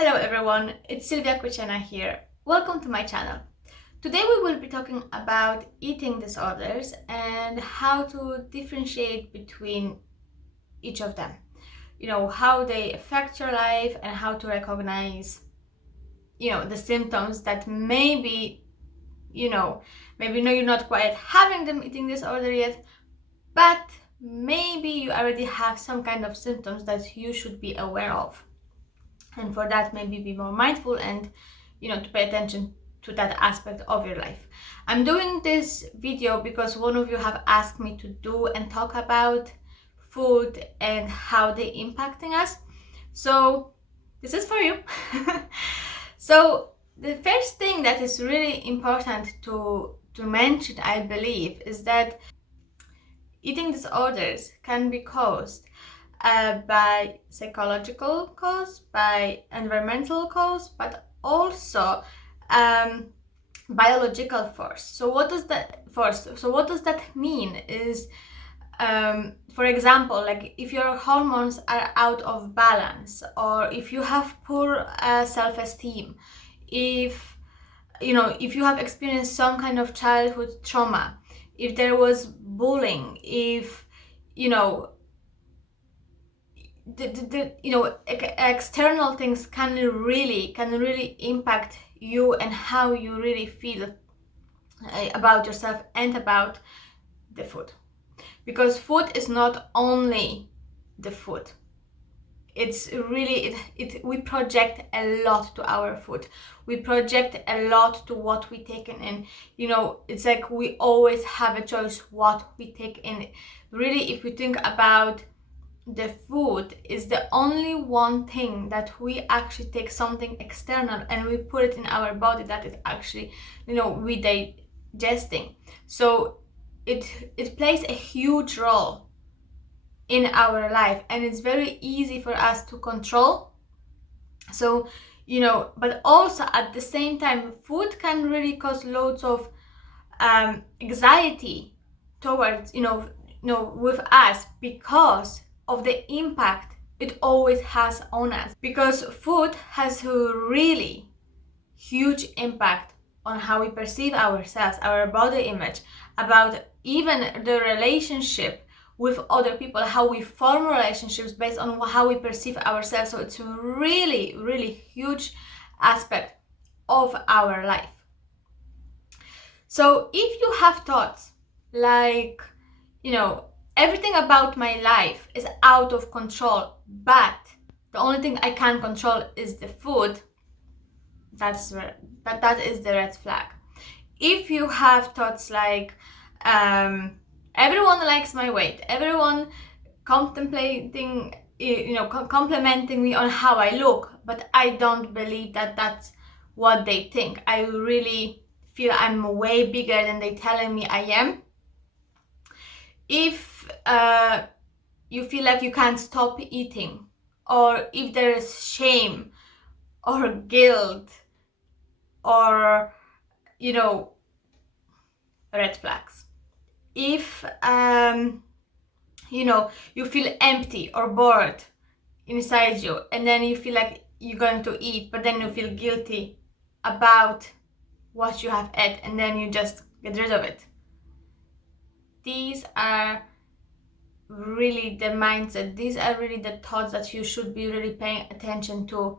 Hello everyone, it's Sylwia here. Welcome to my channel. Today we will be talking about eating disorders and how to differentiate between each of them. How they affect your life and how to recognize, the symptoms that maybe you're not quite having them eating disorder yet, but maybe you already have some kind of symptoms that you should be aware of. And for that, maybe be more mindful and to pay attention to that aspect of your life. I'm doing this video because one of you have asked me to do and talk about food and how they're impacting us. So this is for you. So the first thing that is really important to mention, I believe, is that eating disorders can be caused by psychological cause, by environmental cause, but also biological force. So what does that mean is, for example, like if your hormones are out of balance, or if you have poor self-esteem, if you have experienced some kind of childhood trauma, if there was bullying, if external things can really impact you and how you really feel about yourself and about the food. Because food is not only the food. It's really we project a lot to our food. We project a lot to what we take in. It's like we always have a choice what we take in. Really, if we think about the food, is the only one thing that we actually take something external and we put it in our body that is actually we digesting. So it plays a huge role in our life, and it's very easy for us to control. So but also at the same time, food can really cause loads of anxiety towards with us, because of the impact it always has on us. Because food has a really huge impact on how we perceive ourselves, our body image, about even the relationship with other people, how we form relationships based on how we perceive ourselves. So it's a really, really huge aspect of our life. So if you have thoughts like, everything about my life is out of control, but the only thing I can control is the food, that is the red flag. If you have thoughts like, everyone likes my weight, everyone complimenting me on how I look, but I don't believe that that's what they think, I really feel I'm way bigger than they telling me I am. If you feel like you can't stop eating, or if there is shame or guilt, or red flags. If you feel empty or bored inside you, and then you feel like you're going to eat, but then you feel guilty about what you have ate, and then you just get rid of it. These are really the mindset, these are really the thoughts that you should be really paying attention to,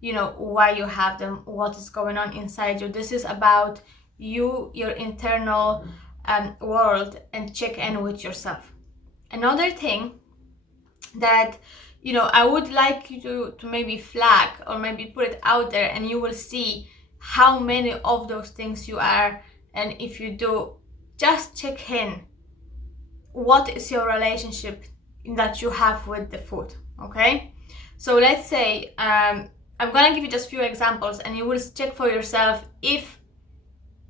why you have them, what is going on inside you. This is about you, your internal world, and check in with yourself. Another thing that I would like you to maybe flag or maybe put it out there, and you will see how many of those things you are. And if you do, just check in, what is your relationship that you have with the food. Okay, so let's say I'm gonna give you just a few examples, and you will check for yourself if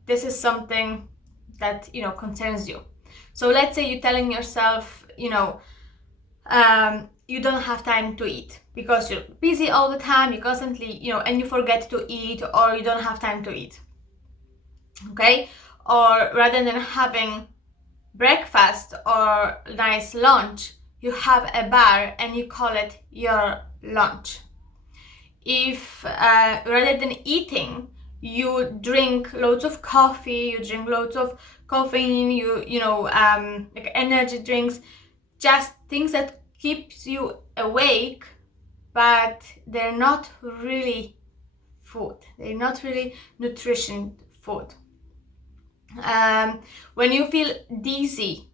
this is something that concerns you. So let's say you're telling yourself you don't have time to eat because you're busy all the time, you constantly and you forget to eat, or you don't have time to eat. Okay, or rather than having breakfast or nice lunch, you have a bar and you call it your lunch. If rather than eating, you drink loads of coffee, you drink loads of caffeine, like energy drinks, just things that keeps you awake, but they're not really food. They're not really nutrition food. When you feel dizzy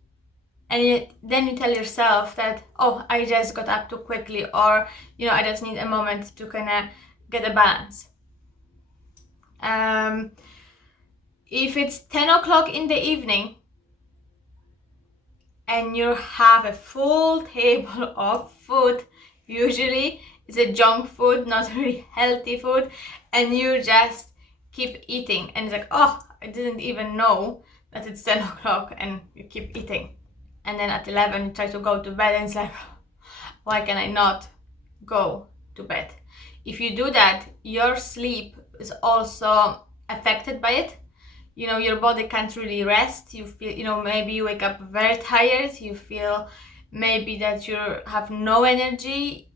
and then you tell yourself that, oh, I just got up too quickly, or I just need a moment to kind of get a balance. If it's 10 o'clock in the evening and you have a full table of food, usually it's a junk food, not very healthy food, and you just keep eating, and it's like, oh, I didn't even know that it's 10 o'clock, and you keep eating. And then at 11 you try to go to bed, and it's like, why can I not go to bed? If you do that, your sleep is also affected by it. Your body can't really rest. You feel, maybe you wake up very tired. You feel maybe that you have no energy.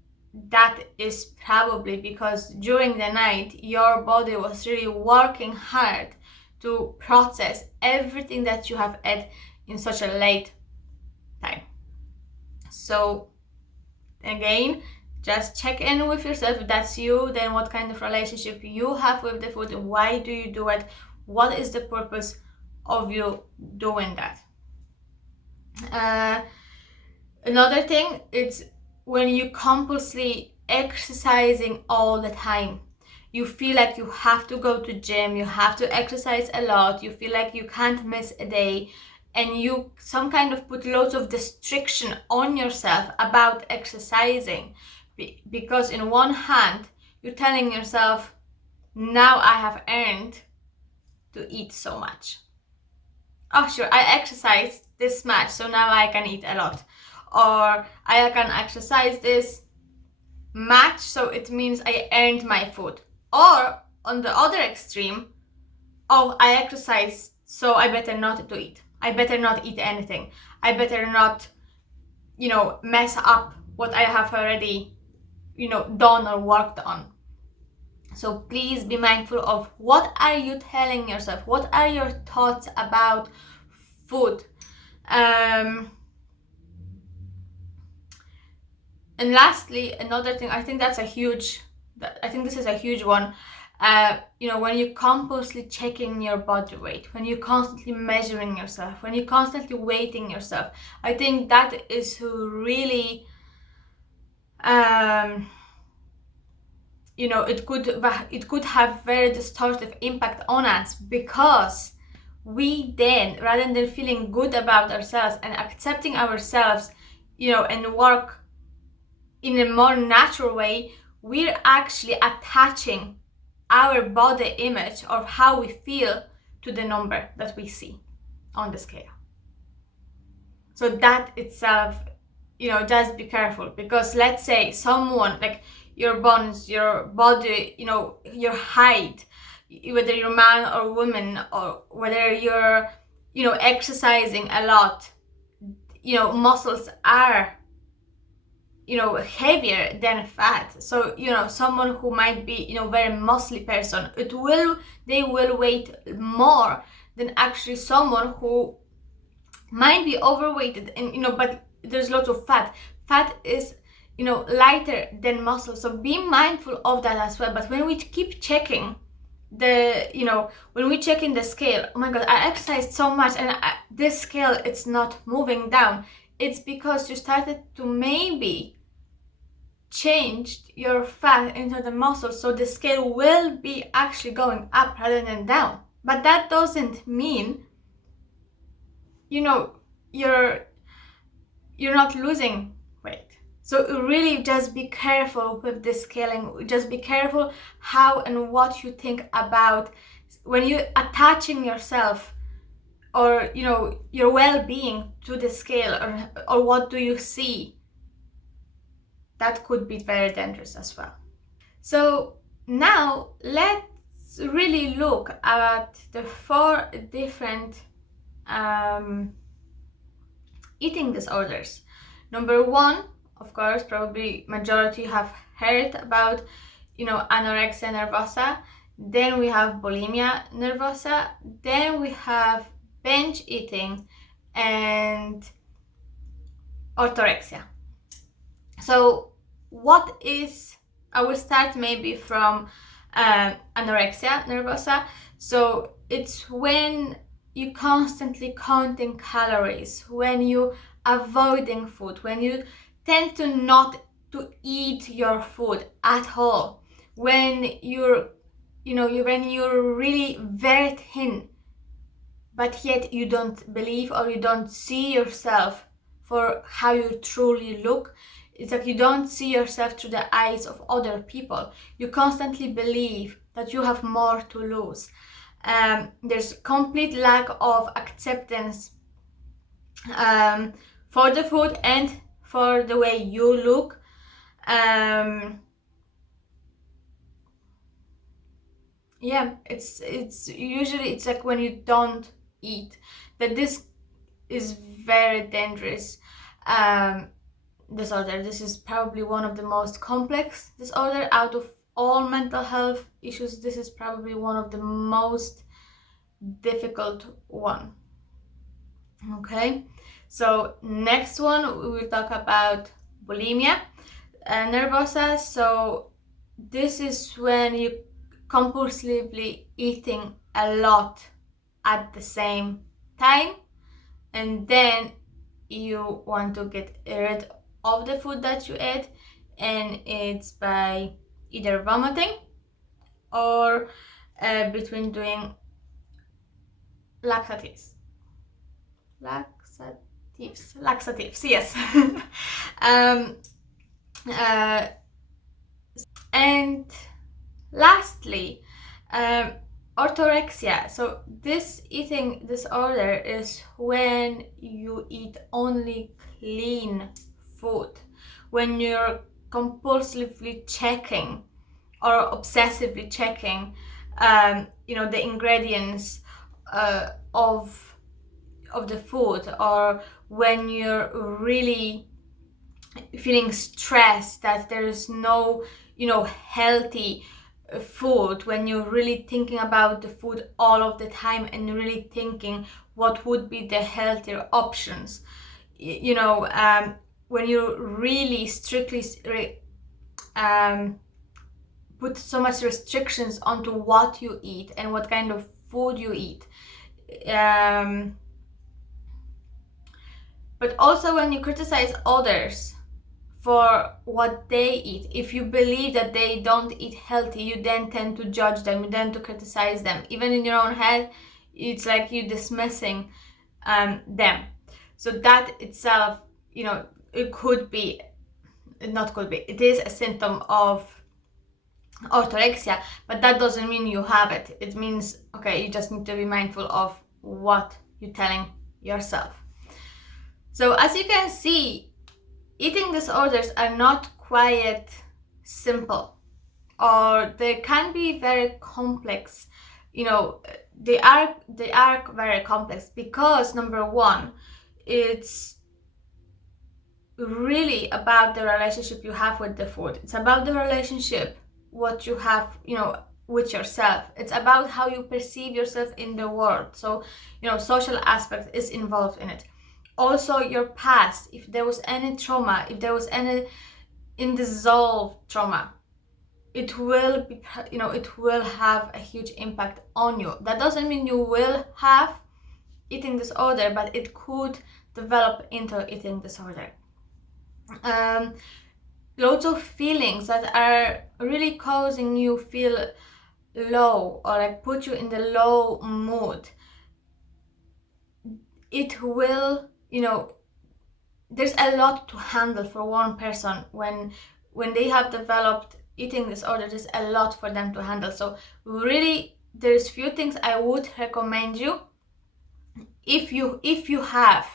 That is probably because during the night, your body was really working hard to process everything that you have ate in such a late time. So again, just check in with yourself. If that's you, then what kind of relationship you have with the food, why do you do it, what is the purpose of you doing that. Another thing is when you compulsively exercising all the time. You feel like you have to go to gym, you have to exercise a lot, you feel like you can't miss a day, and you some kind of put loads of restriction on yourself about exercising, because in one hand you're telling yourself, now I have earned to eat so much. Oh sure, I exercised this much, so now I can eat a lot. Or I can exercise this much, so it means I earned my food. Or on the other extreme, oh, I exercise, so I better not to eat. I better not eat anything. I better not, mess up what I have already, done or worked on. So please be mindful of what are you telling yourself? What are your thoughts about food? And lastly, another thing, I think this is a huge one. When you're constantly checking your body weight, when you're constantly measuring yourself, when you're constantly weighting yourself, I think that is really, it could have very distortive impact on us, because we then, rather than feeling good about ourselves and accepting ourselves, and work in a more natural way, we're actually attaching our body image of how we feel to the number that we see on the scale. So that itself, just be careful, because let's say someone, like your bones, your body, your height, whether you're man or woman, or whether you're, exercising a lot, muscles are, heavier than fat. So, someone who might be, very muscly person, they will weight more than actually someone who might be overweighted, and, but there's lots of fat. Fat is, lighter than muscle. So be mindful of that as well. But when we keep checking when we check in the scale, oh my God, I exercised so much and this scale, it's not moving down. It's because you started to maybe changed your fat into the muscle, so the scale will be actually going up rather than down. But that doesn't mean you're not losing weight. So really just be careful with the scaling. Just be careful how and what you think about when you're attaching yourself or your well-being to the scale, or what do you see. That could be very dangerous as well. So now let's really look at the 4 different eating disorders. Number 1, of course, probably majority have heard about, anorexia nervosa, then we have bulimia nervosa, then we have binge eating, and orthorexia. So I will start maybe from anorexia nervosa. So it's when you constantly counting calories, when you avoiding food, when you tend to not to eat your food at all, when when you're really very thin, but yet you don't believe or you don't see yourself for how you truly look. It's like you don't see yourself through the eyes of other people. You constantly believe that you have more to lose. There's complete lack of acceptance for the food and for the way you look. It's usually it's like when you don't eat, that this is very dangerous disorder. This is probably one of the most complex disorder out of all mental health issues. This is probably one of the most difficult one. Okay, so next one we will talk about bulimia nervosa. So this is when you compulsively eating a lot at the same time, and then you want to get rid of the food that you ate, and it's by either vomiting or between doing laxatives, yes. um, uh, and lastly, orthorexia. So this eating disorder is when you eat only clean food, when you're compulsively checking or obsessively checking the ingredients of the food, or when you're really feeling stressed that there is no healthy food, when you're really thinking about the food all of the time and really thinking what would be the healthier options, when you really strictly put so much restrictions onto what you eat and what kind of food you eat, but also when you criticize others for what they eat. If you believe that they don't eat healthy, you then tend to judge them, you tend to criticize them. Even in your own head, it's like you dismissing them. So that itself, it is a symptom of orthorexia, but that doesn't mean you have it. It means, okay, you just need to be mindful of what you're telling yourself. So as you can see, eating disorders are not quite simple, or they can be very complex. They are very complex because, number one, it's really about the relationship you have with the food. It's about the relationship what you have with yourself. It's about how you perceive yourself in the world. So social aspect is involved in it. Also your past, if there was any trauma, if there was any unresolved trauma, it will be it will have a huge impact on you. That doesn't mean you will have eating disorder, but it could develop into eating disorder. Loads of feelings that are really causing you feel low, or like put you in the low mood. It will, there's a lot to handle for one person when they have developed eating disorder. There's a lot for them to handle. So really, there's few things I would recommend you if you have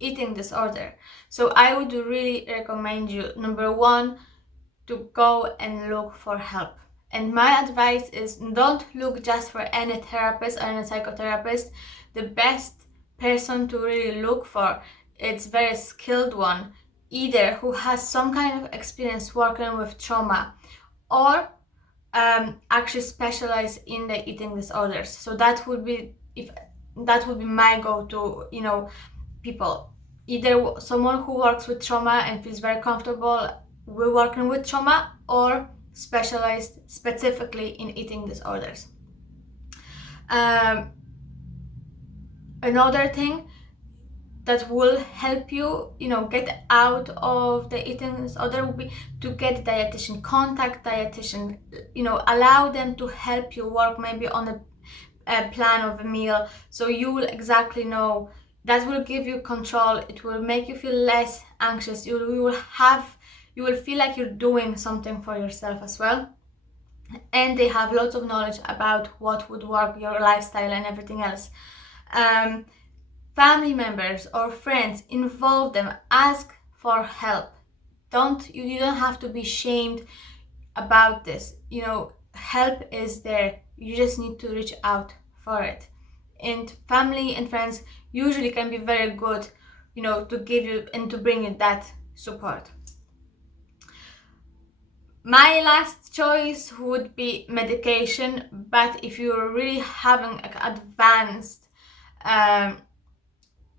eating disorder. So I would really recommend you, number one, to go and look for help. And my advice is, don't look just for any therapist or any psychotherapist. The best person to really look for, it's very skilled one, either who has some kind of experience working with trauma, or actually specialize in the eating disorders. So that would be my go-to, people, either someone who works with trauma and feels very comfortable with working with trauma, or specialized specifically in eating disorders. Another thing that will help you, get out of the eating disorder will be to get dietitian, contact dietitian, allow them to help you work maybe on a plan of a meal, so you will exactly know. That will give you control. It will make you feel less anxious. You will feel like you're doing something for yourself as well. And they have lots of knowledge about what would work, your lifestyle and everything else. Family members or friends, involve them, ask for help. You don't have to be shamed about this. Help is there. You just need to reach out for it. And family and friends usually can be very good, to give you and to bring you that support. My last choice would be medication, but if you're really having advanced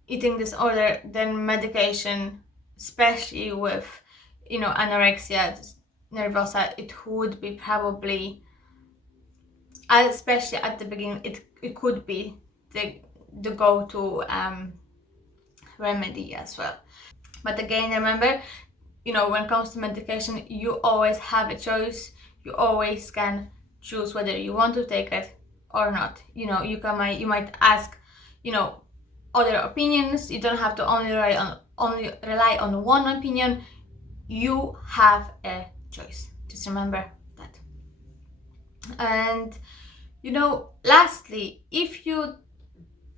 eating disorder, then medication, especially with anorexia nervosa, it would be probably, especially at the beginning, it could be the go-to remedy as well. But again, remember, when it comes to medication, you always have a choice. You always can choose whether you want to take it or not. You might ask other opinions. You don't have to only rely on one opinion. You have a choice. Just remember that. And lastly, if you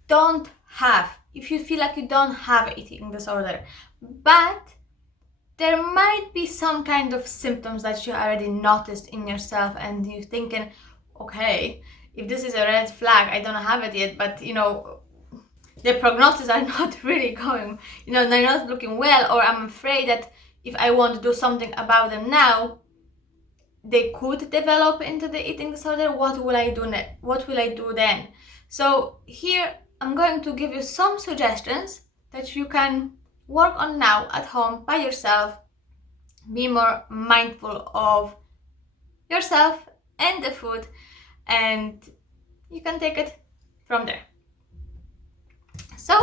feel like you don't have eating disorder, but there might be some kind of symptoms that you already noticed in yourself, and you're thinking, okay, if this is a red flag, I don't have it yet, but the prognosis are not really going, they're not looking well, or I'm afraid that if I want to do something about them now, they could develop into the eating disorder. What will I do then? So here I'm going to give you some suggestions that you can work on now at home by yourself. Be more mindful of yourself and the food, and you can take it from there. So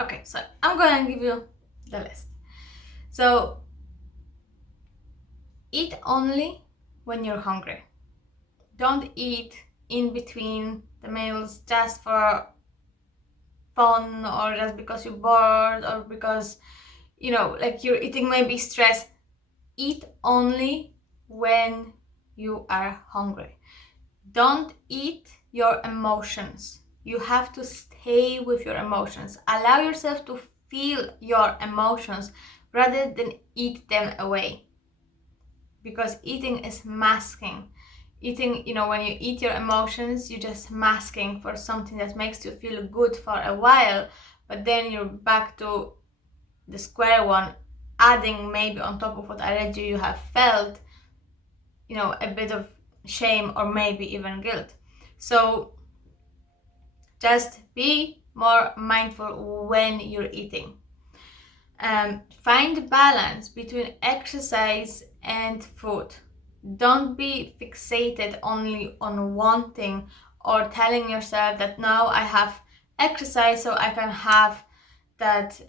okay, so I'm gonna give you the list. So eat only when you're hungry. Don't eat in between the meals just for fun, or just because you're bored, or because you're eating maybe stress. Eat only when you are hungry. Don't eat your emotions. You have to stay with your emotions. Allow yourself to feel your emotions rather than eat them away, because eating is masking. Eating, when you eat your emotions, you're just masking for something that makes you feel good for a while, but then you're back to the square one, adding maybe on top of what already you have felt, a bit of shame or maybe even guilt. So just be more mindful when you're eating. Find balance between exercise and food. Don't be fixated only on one thing, or telling yourself that now I have exercise so I can have that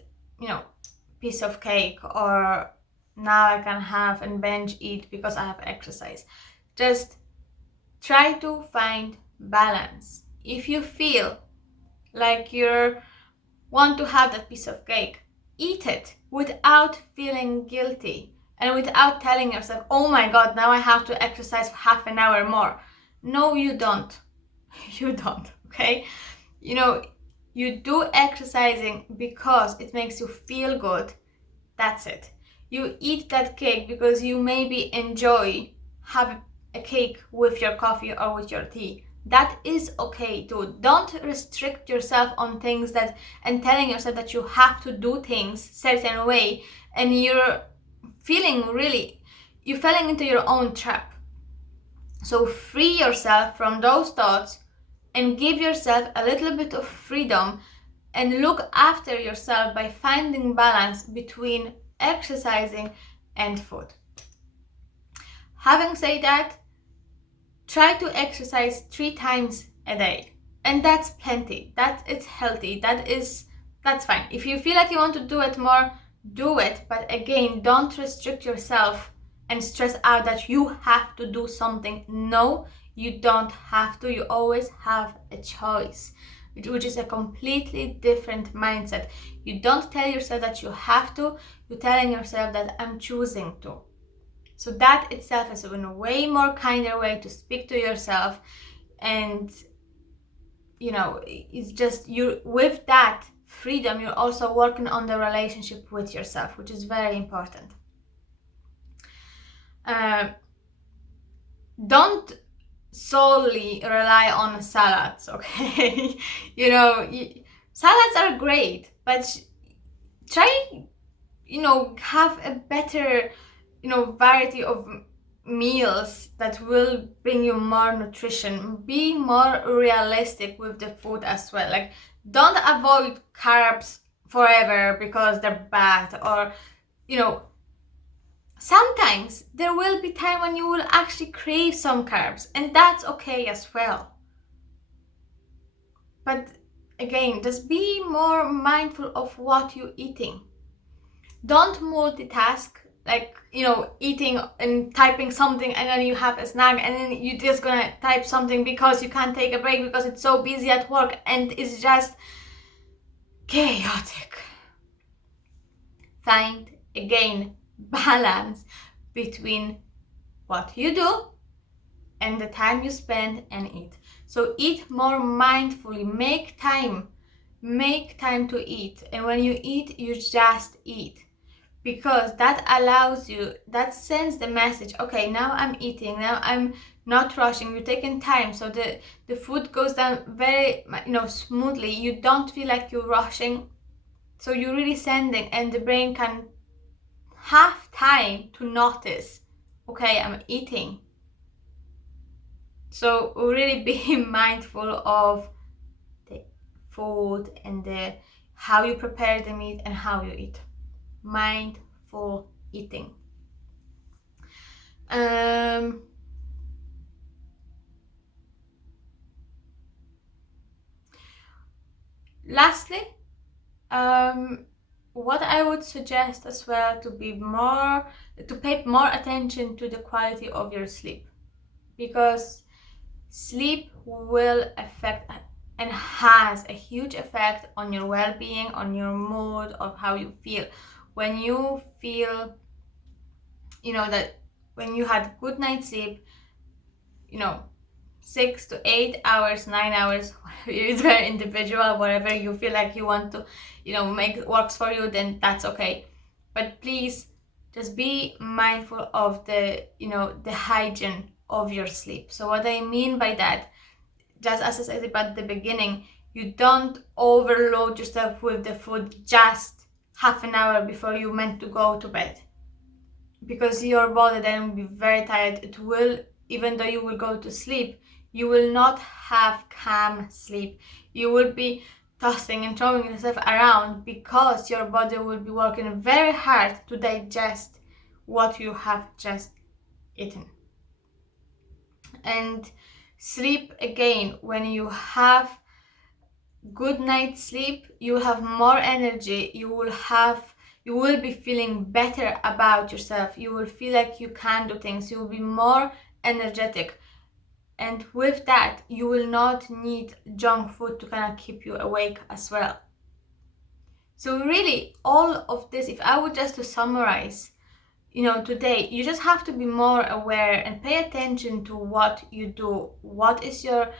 piece of cake, or now I can have and binge eat because I have exercise. Just try to find balance. If you feel like you want to have that piece of cake, eat it without feeling guilty and without telling yourself, oh my god, now I have to exercise for half an hour more. No, you don't. You don't, okay? You do exercising because it makes you feel good. That's it. You eat that cake because you maybe enjoy have a cake with your coffee or with your tea. That is okay too. Don't restrict yourself on things and telling yourself that you have to do things certain way, and you're falling into your own trap. So free yourself from those thoughts and give yourself a little bit of freedom, and look after yourself by finding balance between exercising and food. Having said that, try to exercise 3 times a day, and that's plenty. That is healthy. That's fine. If you feel like you want to do it more, do it, but again, don't restrict yourself and stress out that you have to do something. No, you don't have to. You always have a choice, which is a completely different mindset. You don't tell yourself that you have to, you're telling yourself that I'm choosing to. So that itself is a way more kinder way to speak to yourself, and it's just you, with that freedom, you're also working on the relationship with yourself, which is very important. Don't solely rely on salads, okay? Salads are great, but try have a better variety of meals that will bring you more nutrition. Be more realistic with the food as well. Like, don't avoid carbs forever because they're bad, or sometimes there will be time when you will actually crave some carbs, and that's okay as well. But again, just be more mindful of what you're eating. Don't multitask, like eating and typing something, and then you have a snack, and then you're just gonna type something because you can't take a break because it's so busy at work, and it's just chaotic. Find again balance between what you do and the time you spend and eat. So eat more mindfully. Make time to eat, and when you eat, you just eat, because that allows you, that sends the message, okay, now I'm eating, now I'm not rushing, you're taking time, so the food goes down very smoothly. You don't feel like you're rushing, so you're really sending, and the brain can have time to notice, okay, I'm eating. So really be mindful of the food and how you prepare the meat and how you eat. Mindful eating. Lastly, what I would suggest as well, to pay more attention to the quality of your sleep, because sleep will affect and has a huge effect on your well-being, on your mood, of how you feel. When you feel that when you had good night's sleep, 6 to 8 hours, 9 hours, it's very individual, whatever you feel like you want to make works for you, then that's okay. But please just be mindful of the hygiene of your sleep. So what I mean by that, just as I said at the beginning, you don't overload yourself with the food just half an hour before you meant to go to bed, because your body then will be very tired. It will, even though you will go to sleep, you will not have calm sleep. You will be tossing and throwing yourself around, because your body will be working very hard to digest what you have just eaten. And sleep, again, when you have good night's sleep, you have more energy, you will be feeling better about yourself, you will feel like you can do things, you will be more energetic, and with that you will not need junk food to kind of keep you awake as well. So really, all of this, if I would just to summarize today, you just have to be more aware and pay attention to what you do. What is your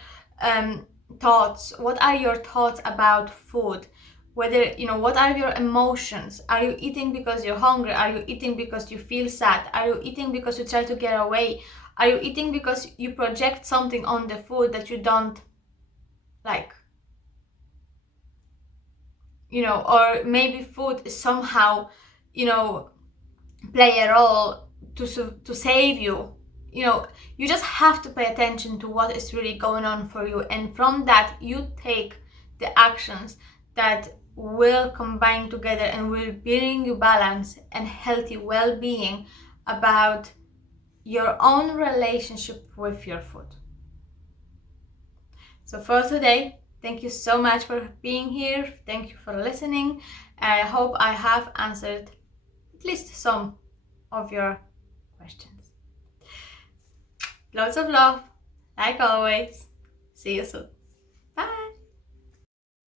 thoughts? What are your thoughts about food? Whether what are your emotions? Are you eating because you're hungry? Are you eating because you feel sad? Are you eating because you try to get away? Are you eating because you project something on the food that you don't like? Or maybe food is somehow, play a role to save you. You just have to pay attention to what is really going on for you, and from that you take the actions that will combine together and will bring you balance and healthy well-being about your own relationship with your food. So for today, thank you so much for being here. Thank you for listening. I hope I have answered at least some of your questions. Lots of love, like always. See you soon. Bye.